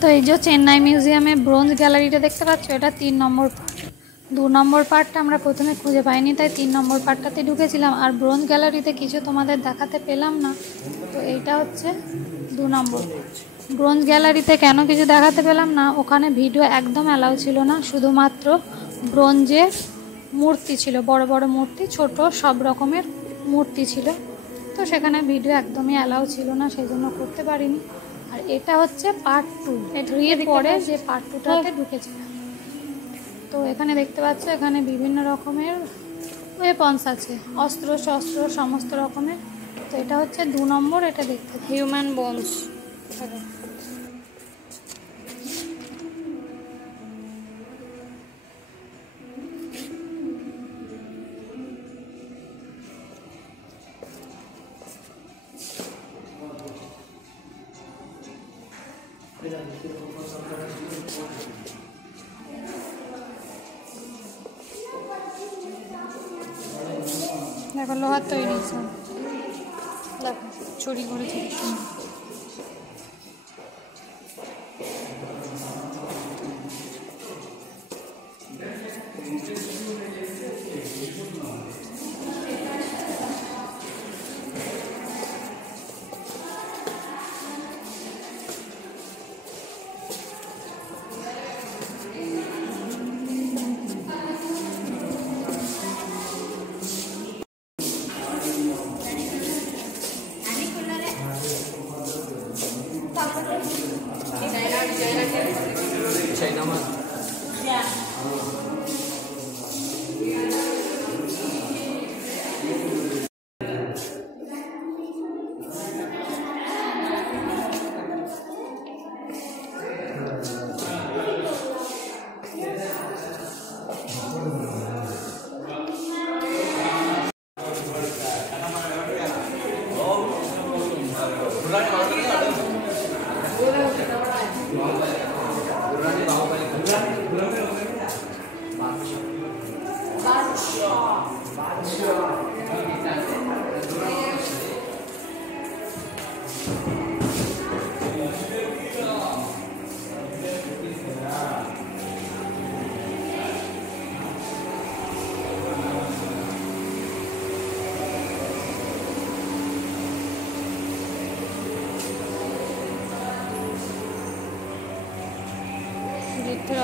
তো এই যে চেন্নাই মিউজিয়ামে ব্রোঞ্জ গ্যালারিটা দেখতে পাচ্ছ, এটা 3 নম্বর পার্ট। 2 নম্বর পার্টটা আমরা প্রথমে খুঁজে পাইনি, তাই 3 নম্বর পার্টটাতে ঢুকেছিলাম। আর ব্রোঞ্জ গ্যালারিতে কিছু তোমাদের দেখাতে পেলাম না, তো এইটা হচ্ছে 2 নম্বর। ব্রোঞ্জ গ্যালারিতে কেন কিছু দেখাতে পেলাম না, ওখানে ভিডিও একদম অ্যালাউ ছিল না, শুধুমাত্র ব্রোঞ্জের মূর্তি ছিল, বড় বড় মূর্তি, ছোট সব রকমের মূর্তি ছিল। তো সেখানে ভিডিও একদমই অ্যালাউ ছিল না, সেই জন্য করতে পারিনি। আর এটা হচ্ছে পার্ট 2, এর পরে যে পার্ট 2টাতে ঢুকেছিলাম। তো এখানে দেখতে পাচ্ছ, এখানে বিভিন্ন রকমের ওয়েপন্স আছে, অস্ত্র শস্ত্র সমস্ত রকমের। তো এটা হচ্ছে 2 নম্বর, এটা দেখতে হিউম্যান বোনস। দেখো লোহার তৈরি, দেখো ছড়ি করেছে।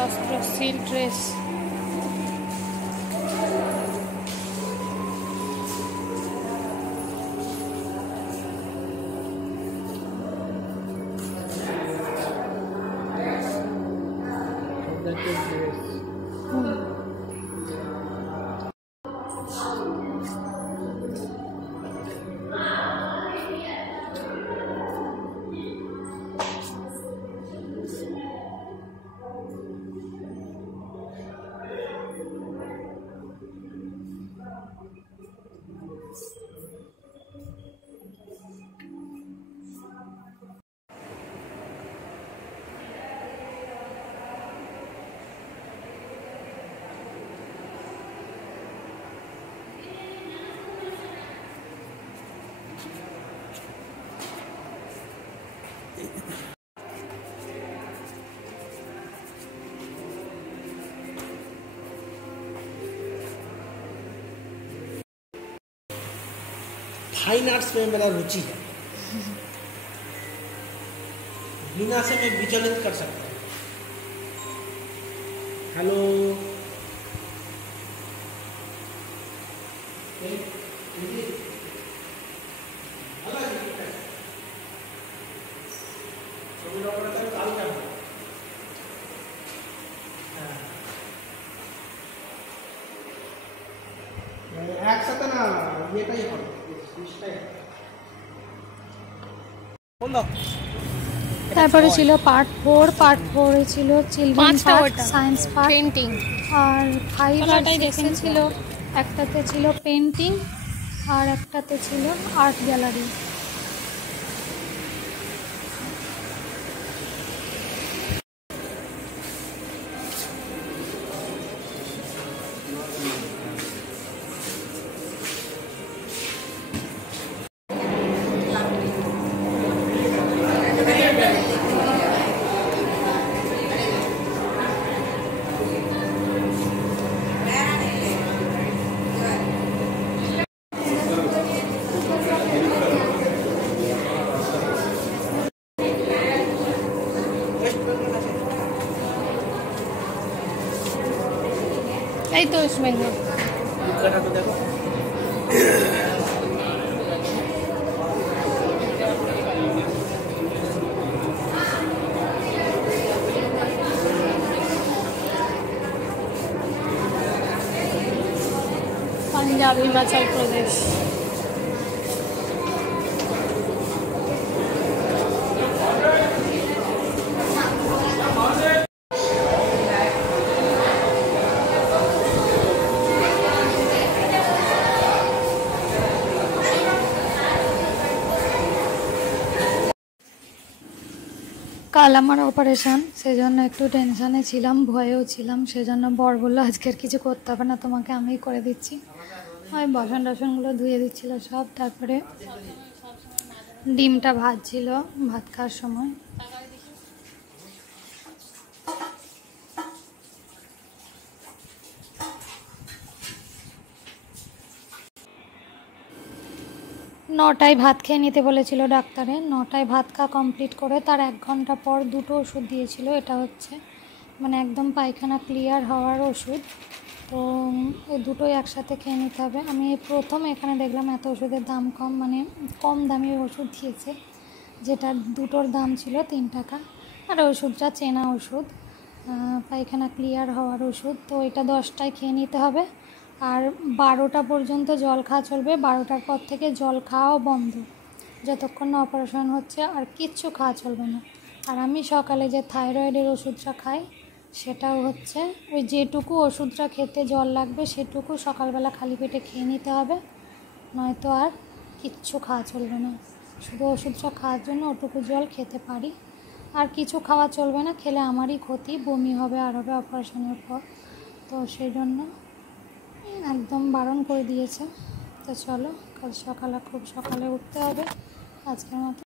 অস্ত্র, সিল ড্রেস। फाइन आर्ट्स में मेरा रुचि है, बिना से मैं विचलित कर सकता हूँ। हेलो, একসাথে না এটাই হবে। তারপরে ছিল পার্ট 4, পার্ট 4 ছিল children part, science part, painting. আর 5 আর 6 ছিল, একটাতে ছিল পেন্টিং আর একটাতে ছিল আর্ট গ্যালারি। এই তো ওয়েস্ট বেঙ্গল। মুখটা তো দেখো। পাঞ্জাব, হিমাচল প্রদেশ। কাল আমার অপারেশন, সেজন্য একটু টেনশানে ছিলাম, ভয়েও ছিলাম। সেজন্য বর বললো আজকের কিছু করতে হবে না, তোমাকে আমিই করে দিচ্ছি। ওই বাসন টাসনগুলো ধুয়ে দিচ্ছিল সব, তারপরে ডিমটা ভাজছিল ভাত খাওয়ার সময়। নটায় ভাত খেয়ে নিতে বলেছিল ডাক্তারে। নটায় ভাত খাওয়া কমপ্লিট করে তার 1 ঘন্টা পর দুটো ওষুধ দিয়েছিল। এটা হচ্ছে মানে একদম পায়খানা ক্লিয়ার হওয়ার ওষুধ। তো এই দুটোই একসাথে খেয়ে নিতে হবে। আমি প্রথম এখানে দেখলাম এত ওষুধের দাম কম, মানে কম দামি ওষুধ দিয়েছে, যেটা দুটোর দাম ছিল 3 টাকা। আর ওষুধটা চেনা ওষুধ, পায়খানা ক্লিয়ার হওয়ার ওষুধ। তো এটা 10টায় খেয়ে নিতে হবে। আর 12টা পর্যন্ত জল খাওয়া চলবে। 12টার পর থেকে জল খাওয়াও বন্ধ, যতক্ষণ না অপারেশন হচ্ছে। আর কিচ্ছু খাওয়া চলবে না। আর আমি সকালে যে থাইরয়েডের ওষুধটা খাই, সেটাও হচ্ছে ওই যেটুকু ওষুধটা খেতে জল লাগবে সেটুকু সকালবেলা খালি পেটে খেয়ে নিতে হবে, নয়তো আর কিচ্ছু খাওয়া চলবে না। শুধু ওষুধটা খাওয়ার জন্য ওটুকু জল খেতে পারি। আর কিছু খাওয়া চলবে না, খেলে আমারই ক্ষতি, বমি হবে আর হবে অপারেশনের পর। তো সেই জন্য একদম বারণ করে দিয়েছে। তো চলো, কাল সকালে খুব সকালে উঠতে হবে। আজকের মতো